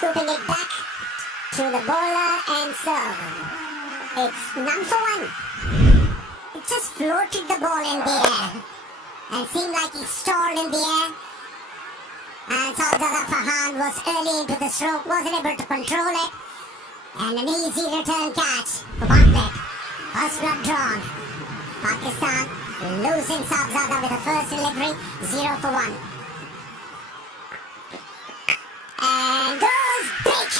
scooping it back to the bowler and serve. It's none for one. It just floated the ball in the air and seemed like it stalled in the air. And Sarzada Farhan was early into the stroke, wasn't able to control it. And an easy return catch for Bartlett. First blood drawn. Pakistan losing Sarzada with the first delivery, 0 for 1. And goes big.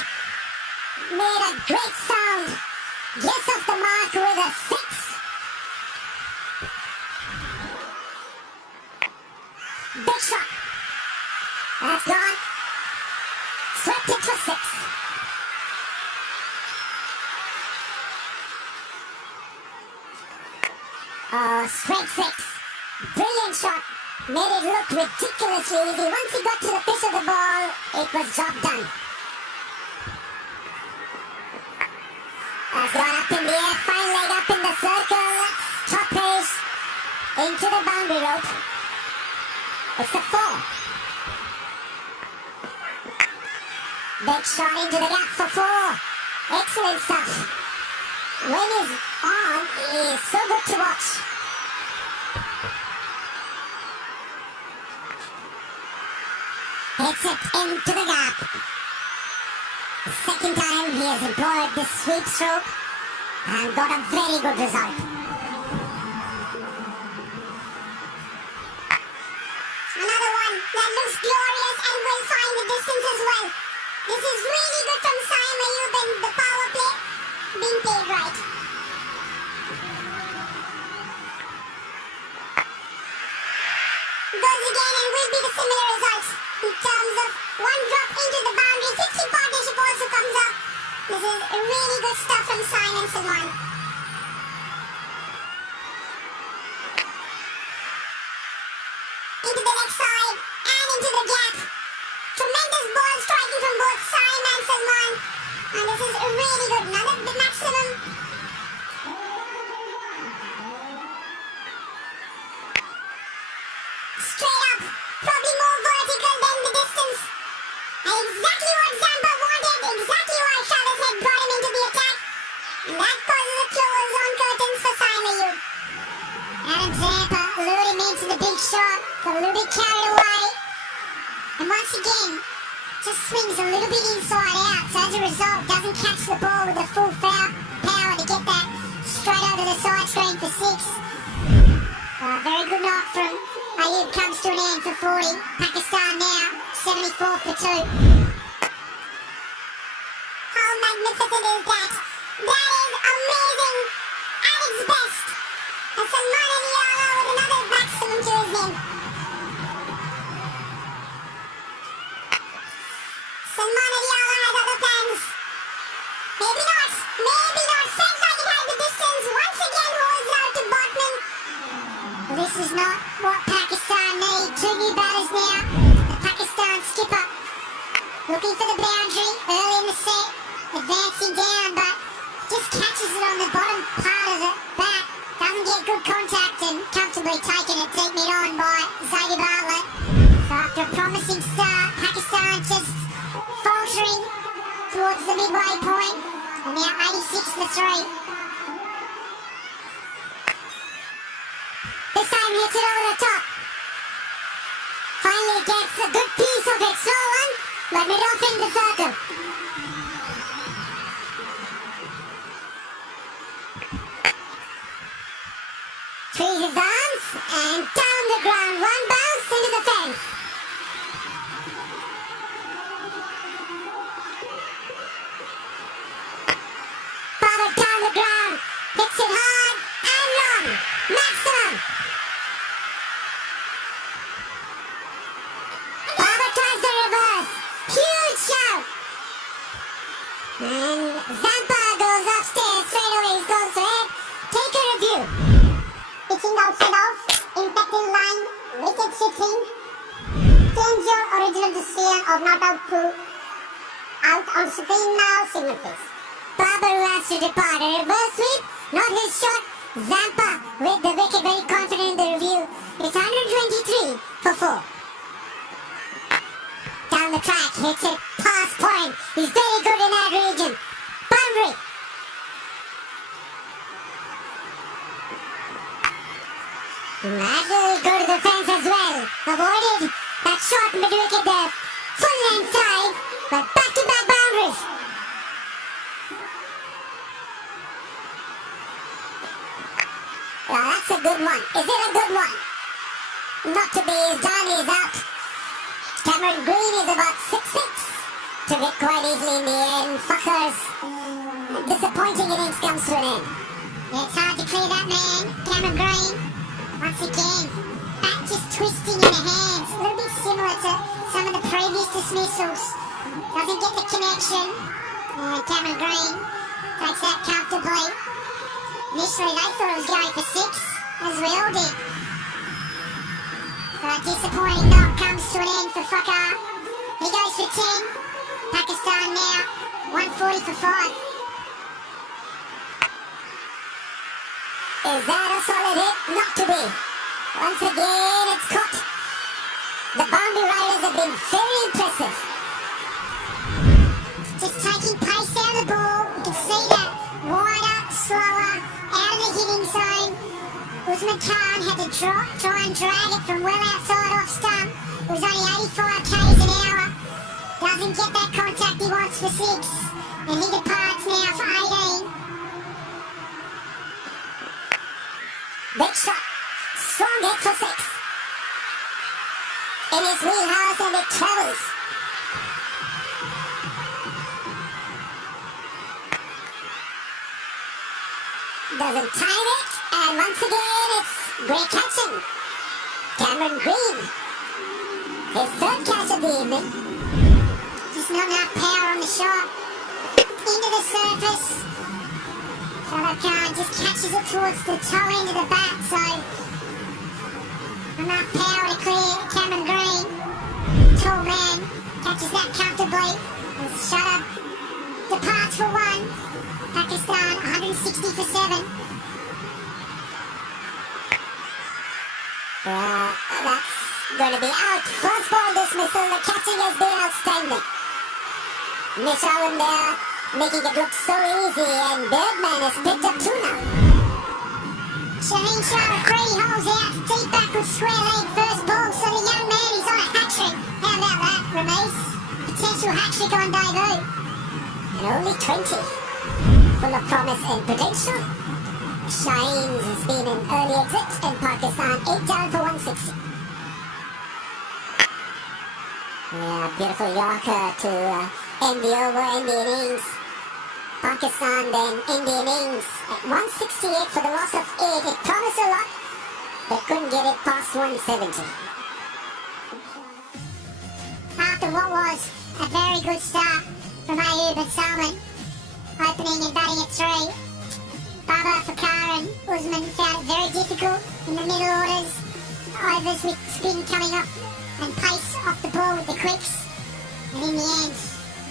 Made a great sound. Gets off the mark with a 6. Big shot. That's gone. Swept it for 6. Oh, straight 6. Brilliant shot. Made it look ridiculously easy. Once he got to the pitch of the ball, it was job done. That's gone up in the air. Fine leg up in the circle. Top pace. Into the boundary rope. It's a 4. Big shot into the gap for 4. Excellent stuff. When he's on, he is so good to watch. Hits it into the gap. The second time he has employed this sweep stroke and got a very good result. Another one that looks glorious and will find the distance as well. This is really good from Saim Ayub and the power play being played right. Goes again and will be the similar result in terms of one drop into the boundary. 50 partnership also comes up. This is really good stuff from Saim and Salman. Into the leg side and into the gap. Tremendous ball striking from both Saim and Salman. And this is really good. Another maximum. Straight up. Probably more vertical than the distance. And exactly what Zampa wanted. Exactly why Chavez had brought him into the attack. And that causes a close on curtains for Saim Ayub. Adam Zampa lured him into the big shot. Got a little bit carried away. And once again, just swings a little bit inside out. So as a result, doesn't catch the ball with the full power to get that straight over the side screen for 6. Very good knock from Ayub. Comes to an end for 40. Pakistan now 74 for 2. How magnificent is that? That is amazing at its best. And Salman Aliala with another maximum to his name. Salman Aliala has other plans. Maybe not. Maybe not. Felt like it had the distance. Once again holds out to Botman. This is not what Pakistan need. 2 new batters now. The Pakistan skipper looking for the boundary early in the set. Advancing down, but just catches it on the bottom part of the bat. Doesn't get good contact and comfortably taken and taken it on by Zaidi Bartlett. So after a promising start, Pakistan just faltering towards the midway point. And now 86 for 3. This time hits it over the top. Finally gets a good piece of it. Slow one, but it off in the circle. Frees his arms and down the ground. One bounce into the fence. Power down the ground. Hits it hard and run. Maximum. Power tries the reverse. Huge shot. And Zampa goes upstairs straight away. He goes red. Take a review. Pitching outside off, impacting line, wicket shifting, change your original decision of not out to out on screen now, signal face. Babar who has to depart, a reverse sweep, not his shot. Zampa with the wicket, very confident in the review. It's 123 for 4. Down the track, hits it past point. him. He's very good in that region. Boundary. That'll go to the fence as well. Avoided that short mid-wicket there. Full length drive, but back-to-back boundaries. Well, that's a good one. Is it a good one? Not to be. His done. He's out. Cameron Green is about 6'6". Took it quite easily in the end. Fuckers. A disappointing innings comes to an end. Yeah, it's hard to clear that man. Cameron Green. Once again, back just twisting in the hands. A little bit similar to some of the previous dismissals. Doesn't get the connection. And Cameron Green takes that comfortably. Initially they thought it was going for 6, as we all did. So a disappointing knock comes to an end for Fucker. He goes for 10. Pakistan now 140 for 5. Is that a solid hit? Not to be. Once again, it's caught. The Bombay Raiders have been very impressive. Just taking pace down the ball. You can see that wider, slower, out of the hitting zone. Usman Khan had to try and drag it from well outside off stump. It was only 85 k's an hour. Doesn't get that contact he wants for 6. And he departs now for 18. Big shot. Strong hit for 6. In his wheelhouse and it travels. Doesn't time it. And once again it's great catching. Cameron Green. His 3rd catch of the evening. Just not enough power on the shot. Into the surface. Khan just catches it towards the toe end of the bat, so enough power to clear Cameron Green. Tall man catches that comfortably. And Shutter departs for 1. Pakistan 160 for 7. That's going to be out. First ball dismissal. The catching has been outstanding. Miss Owen there, making it look so easy, and Birdman has picked up 2 now. Shaheen Shah McCready holds out, deep backward square leg, first ball, so the young man is on a hat-trick. How about that, Ramesh? Potential hat-trick on debut. And only 20. Full of promise and potential. Shaheen has been an early exit, and Pakistan 8 down for 160. Yeah, beautiful Yorker to end the over, end the innings. Pakistan then end the innings at 168 for the loss of 8. It promised a lot, but couldn't get it past 170. After what was a very good start from Ayub and Salman, opening and batting at 3, Baba, Fakar and Usman found it very difficult in the middle orders. Overs with spin coming off and pace off the ball with the quicks. And in the end,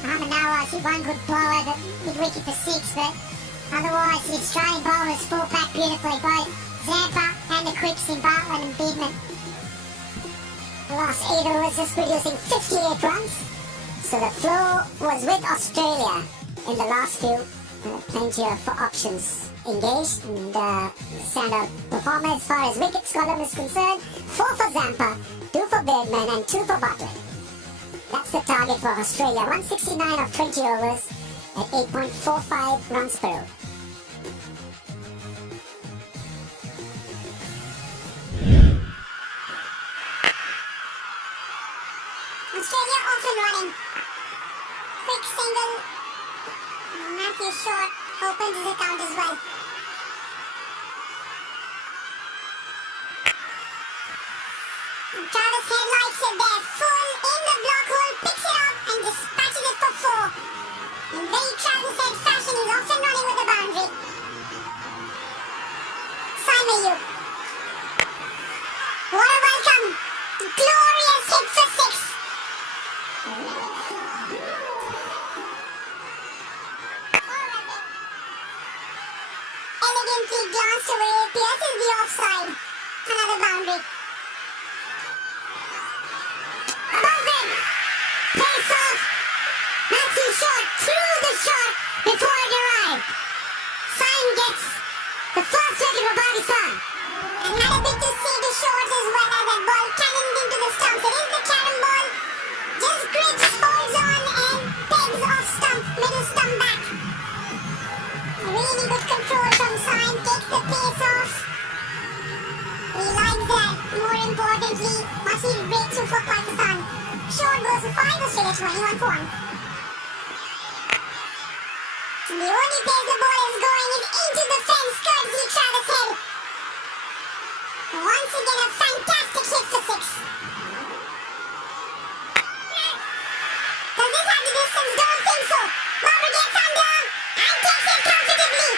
Muhammad Nawaz hit one good blow over mid-wicket for 6, but otherwise the Australian bowlers fall back beautifully, both Zampa and the quicks in Bartlett and Bidman. The last Eagle was just producing 58 runs, so the floor was with Australia in the last few. Plenty of options engaged, and standout performer as far as wickets column is concerned. 4 for Zampa, 2 for Birdman and 2 for Bartlett. That's the target for Australia. 169 of 20 overs at 8.45 runs per over. Australia off and running. Quick single. Matthew Short opens his account as well. Travis headlights it there, full in the block hole, picks it up and dispatches it for 4. In very Travis head fashion, he's off and running with the boundary. Simon Yu. What a welcome. Glorious hit for 6. Elegantly glanced away, pierces the offside. Another boundary. Above him! Pace off! Matthew the shot, threw the shot before it arrived. Sain gets the first wicket for Pakistan. And had a bit to see the shot as well as that ball cannoned into the stumps. It is the cannon ball. Just grips, holds on and pegs off stump, middle stump back. Really good control from Sain, takes the pace off. He likes that. More importantly, massive breakthrough for Pakistan. Short goes for 5 Australia 21 for 1. The only place the ball is going is into the fence, courtesy Travis Head. Once again, a fantastic hit for 6. Does this have the distance? Don't think so. Bobber gets under and takes it comfortably.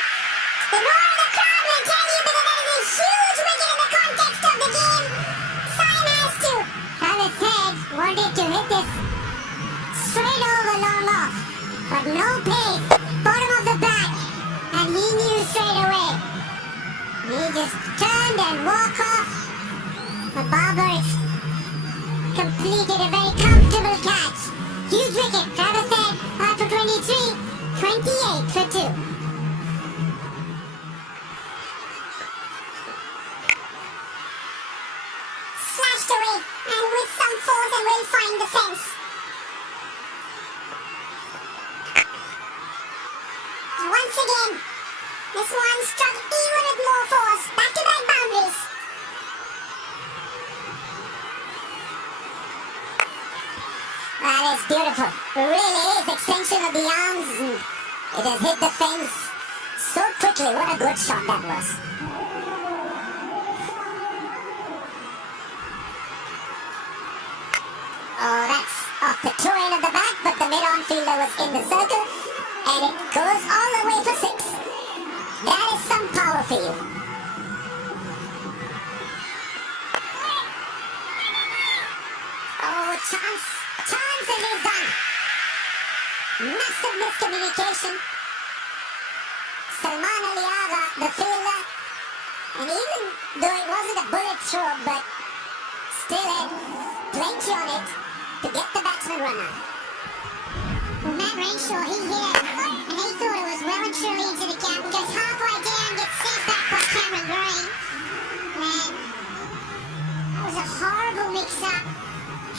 The roar of the crowd will tell you because that is a huge wicket in the context of the game. Sain has to. Travis Head wanted to hit this straight over long off, but no pace. Bottom of the bat, and he knew straight away. He just turned and walked off. But Barber completed a very comfortable catch. Huge wicket. Travis Head after 23, 28 for 2. Slashed away, and with some force and will find the fence. Once again, this one struck even with more force. Back-to-back boundaries. That is beautiful. It really is extension of the arms. And it has hit the fence so quickly. What a good shot that was. Oh, that's off the toe end of the bat, but the mid-on fielder was in the circle. And it goes all the way for 6. That is some power for you. Oh, chance and he's done. Massive miscommunication. Salman Ali Agha, the fielder, and even though it wasn't a bullet throw, but still had plenty on it to get the batsman run out. Well, Matt Renshaw, he hit it, and he thought it was well and truly into the gap. Goes halfway down, gets sent back by Cameron Green. And that was a horrible mix-up.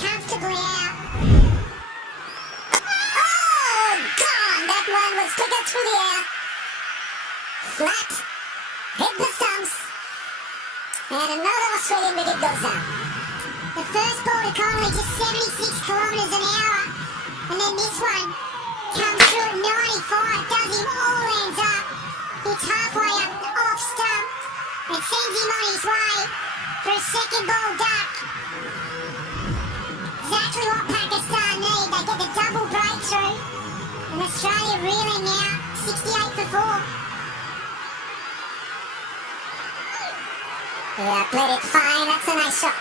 Comfortably out. Oh, gone! That one was flickered through the air. Flat. Hit the stumps. And another Australian wicket goes down. The first ball to Conley just 76 kilometres an hour. And then this one comes through at 95, does him all hands up. It's halfway up the off stump and sends him on his way for a second ball duck. Exactly what Pakistan need. They get the double breakthrough. And Australia reeling now, 68 for 4. Yeah, played it fine. That's a nice shot.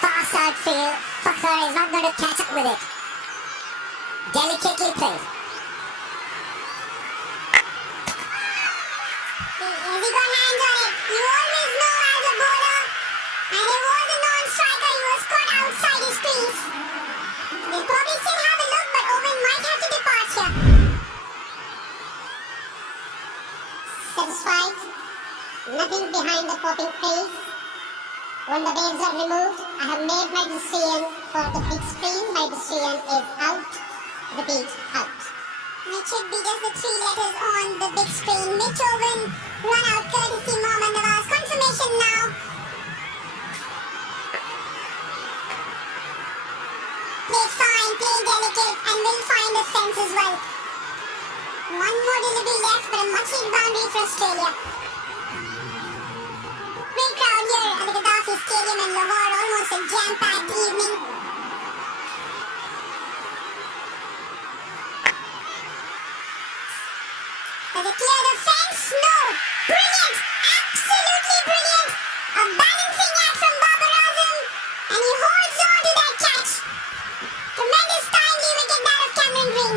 Far side field. Pakistan is not going to catch up with it. Delicately played. Has he got hands on it? You always know as a bowler. And it was a non-striker. He was caught outside his crease. They probably still have a look, but Owen might have to depart here. Satisfied. Nothing behind the popping crease. When the waves are removed, I have made my decision for the big screen. My decision is out. The beat out. It should be just the 3 letters on the big screen. Mitch Owen, run out courtesy Mohammad Nawaz. Confirmation now. Play fine, play delicate, and will find the fence as well. One more delivery left, but a much-needed boundary for Australia. Great crowd here at the Gaddafi Stadium in Lahore. Almost a jam-packed evening. Does it clear the fence? No! Brilliant! Absolutely brilliant! A balancing act from Babar Azam, and he holds on to that catch. Tremendous timely wicket that of Cameron Green.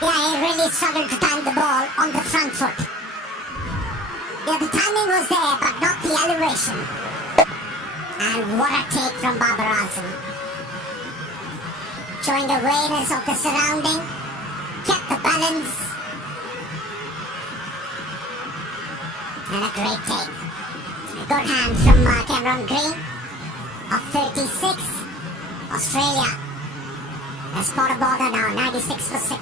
Yeah, he really struggled to time the ball on the front foot. Yeah, the timing was there, but not the elevation. And what a take from Babar Azam. Showing awareness of the surrounding. kept the balance. And a great take. A good hand from Cameron Green of 36. Australia has caught a border now, 96 for 6.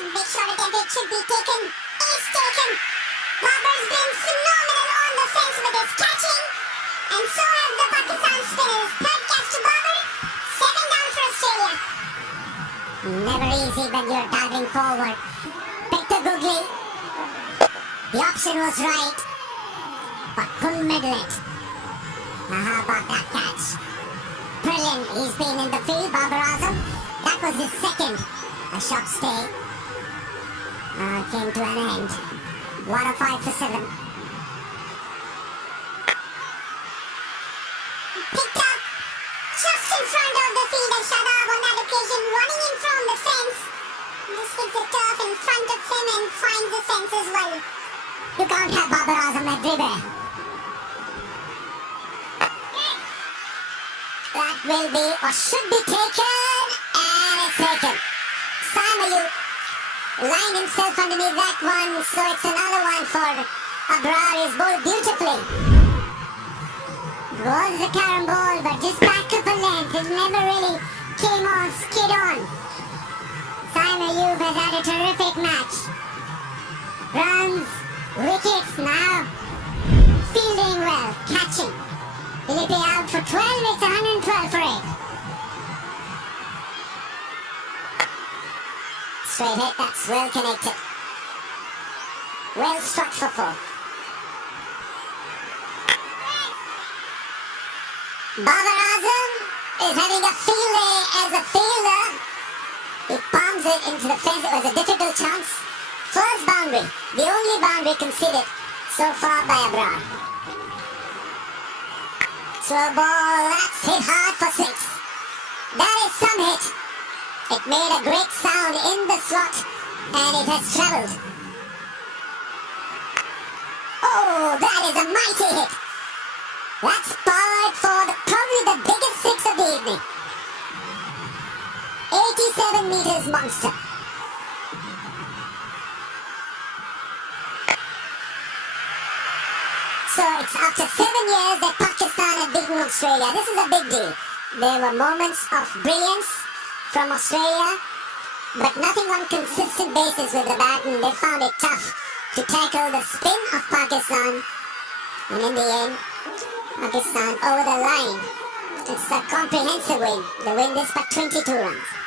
Big shot attempt, it should be taken. Is taken. Babar's been phenomenal on the fence with his catching. And so have the Pakistan spinners. Third catch to Babar. 7 down for Australia. Never easy when you're diving forward. Pick the googly. The option was right, but couldn't middle it. Now how about that catch? Brilliant. He's been in the field, Babar Azam. That was his second. A short stay. Came to an end. What a 5 for 7. Picked up just in front of the field and Shadab on that occasion, running in from the fence. This hits the turf in front of him and finds the fence as well. You can't have Babar Azam everywhere. That will be or should be taken, and it's taken. Samayu lined himself underneath that one, so it's another one for Abrar. He's bowled beautifully. Was a carom ball, but just back up a length. It never really came on, skid on. Samayu has had a terrific match. Runs, wickets now. Fielding well, catching. Will he be out for 12? It's 112 for 8. Straight hit, that's well connected. Well struck for 4. Babar Azam is having a field day as a fielder. He palms it into the fence. It was a difficult chance. First boundary, the only boundary conceded so far by Abrar. So a ball, that's hit hard for 6. That is some hit. It made a great sound in the slot and it has travelled. Oh, that is a mighty hit. That's powered for probably the biggest 6 of the evening. 87 meters monster. So it's after 7 years that Pakistan had beaten Australia. This is a big deal. There were moments of brilliance from Australia, but nothing on consistent basis with the bat, and they found it tough to tackle the spin of Pakistan. And in the end, Pakistan over the line. It's a comprehensive win. The win is by 22 runs.